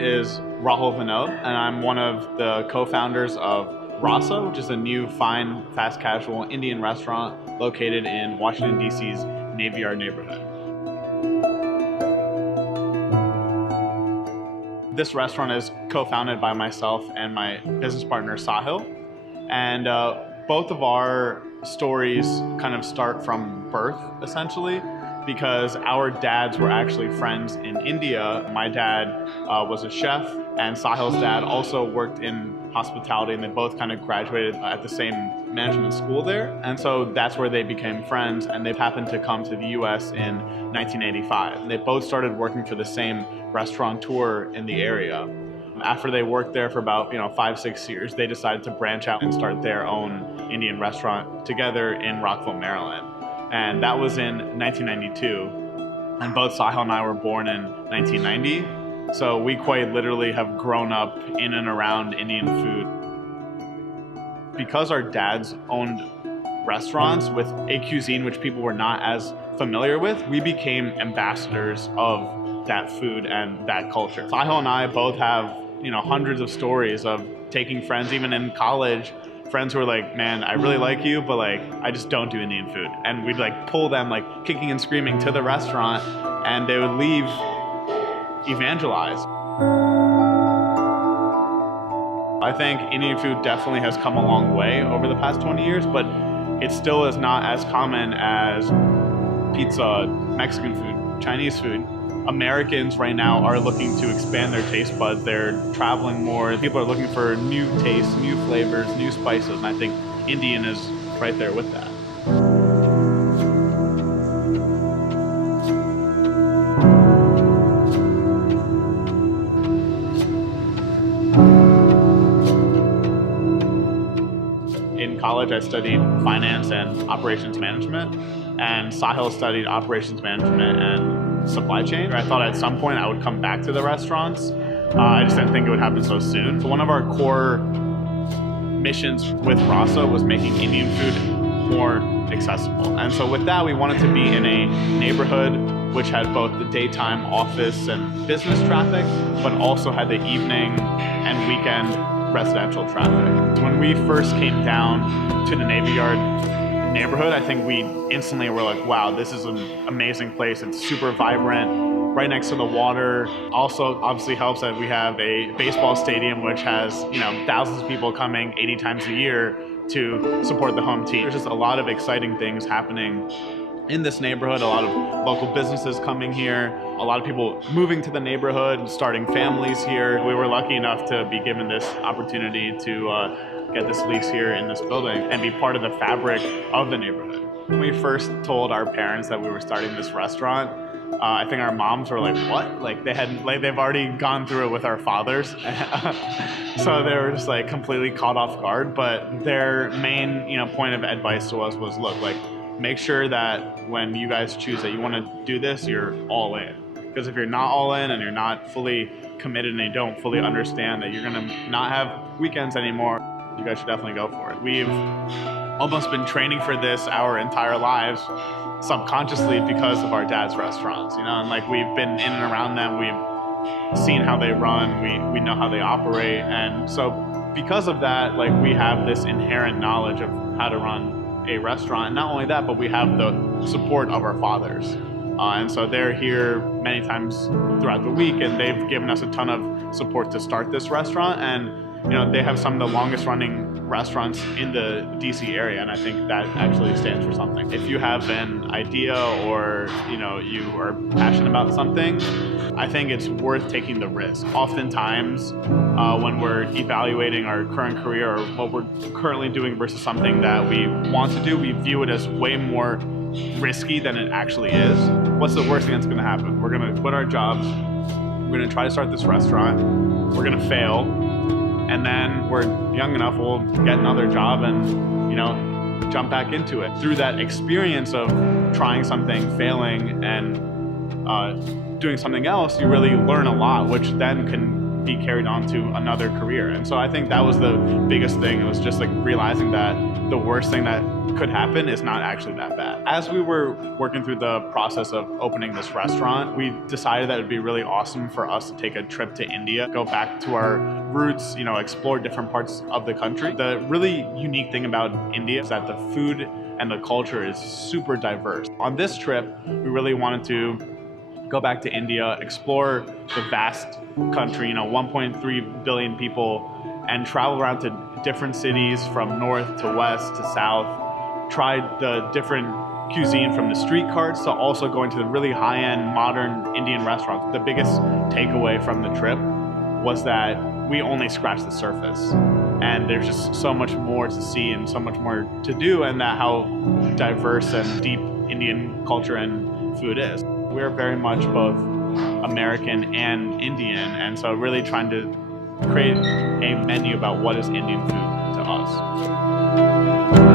is Rahul Vinod, and I'm one of the co-founders of RASA, which is a new fine, fast casual Indian restaurant located in Washington, D.C.'s Navy Yard neighborhood. This restaurant is co-founded by myself and my business partner, Sahil. And both of our stories kind of start from birth, essentially, because our dads were actually friends in India. My dad was a chef, and Sahil's dad also worked in hospitality, and they both kind of graduated at the same management school there. And so that's where they became friends, and they happened to come to the US in 1985. And they both started working for the same restaurateur in the area. After they worked there for about 5-6 years, they decided to branch out and start their own Indian restaurant together in Rockville, Maryland. And that was in 1992. And both Sahil and I were born in 1990. So we quite literally have grown up in and around Indian food. Because our dads owned restaurants with a cuisine which people were not as familiar with, we became ambassadors of that food and that culture. Sahil and I both have hundreds of stories of taking friends, even in college, friends who are like, man, I really like you, but I just don't do Indian food. And we'd pull them kicking and screaming to the restaurant, and they would leave evangelized. I think Indian food definitely has come a long way over the past 20 years, but it still is not as common as pizza, Mexican food, Chinese food. Americans right now are looking to expand their taste buds. They're traveling more. People are looking for new tastes, new flavors, new spices, and I think Indian is right there with that. In college, I studied finance and operations management, and Sahil studied operations management and supply chain. I thought at some point I would come back to the restaurants. I just didn't think it would happen so soon. So one of our core missions with RASA was making Indian food more accessible. And so with that, we wanted to be in a neighborhood which had both the daytime office and business traffic, but also had the evening and weekend residential traffic. When we first came down to the Navy Yard neighborhood, I think we instantly were like, wow, this is an amazing place. It's super vibrant, right next to the water. Also, obviously helps that we have a baseball stadium which has thousands of people coming 80 times a year to support the home team. There's just a lot of exciting things happening in this neighborhood, a lot of local businesses coming here, a lot of people moving to the neighborhood and starting families here. We were lucky enough to be given this opportunity to get this lease here in this building and be part of the fabric of the neighborhood. When we first told our parents that we were starting this restaurant, I think our moms were like, what? They've already gone through it with our fathers. So they were just completely caught off guard. But their main point of advice to us was, look, make sure that when you guys choose that you want to do this, you're all in. Because if you're not all in and you're not fully committed and you don't fully understand that you're going to not have weekends anymore, you guys should definitely go for it. We've almost been training for this our entire lives subconsciously because of our dad's restaurants, and we've been in and around them. We've seen how they run. We know how they operate. And so because of that, we have this inherent knowledge of how to run a restaurant. And not only that, but we have the support of our fathers. And so they're here many times throughout the week, and they've given us a ton of support to start this restaurant. And they have some of the longest running restaurants in the DC area, and I think that actually stands for something. If you have an idea or you are passionate about something, I think it's worth taking the risk. Oftentimes, when we're evaluating our current career or what we're currently doing versus something that we want to do, we view it as way more risky than it actually is. What's the worst thing that's going to happen? We're going to quit our jobs. We're going to try to start this restaurant. We're going to fail. And then we're young enough, we'll get another job and, jump back into it. Through that experience of trying something, failing, and doing something else, you really learn a lot, which then can be carried on to another career. And so I think that was the biggest thing. It was just like realizing that the worst thing that could happen is not actually that bad. As we were working through the process of opening this restaurant, we decided that it'd be really awesome for us to take a trip to India, go back to our roots, explore different parts of the country. The really unique thing about India is that the food and the culture is super diverse. On this trip, we really wanted to go back to India, explore the vast country, 1.3 billion people, and travel around to different cities from north to west to south, try the different cuisine from the street carts to also going to the really high-end modern Indian restaurants. The biggest takeaway from the trip was that we only scratched the surface, and there's just so much more to see and so much more to do, and that how diverse and deep Indian culture and food is. We're very much both American and Indian, and so really trying to create a menu about what is Indian food to us.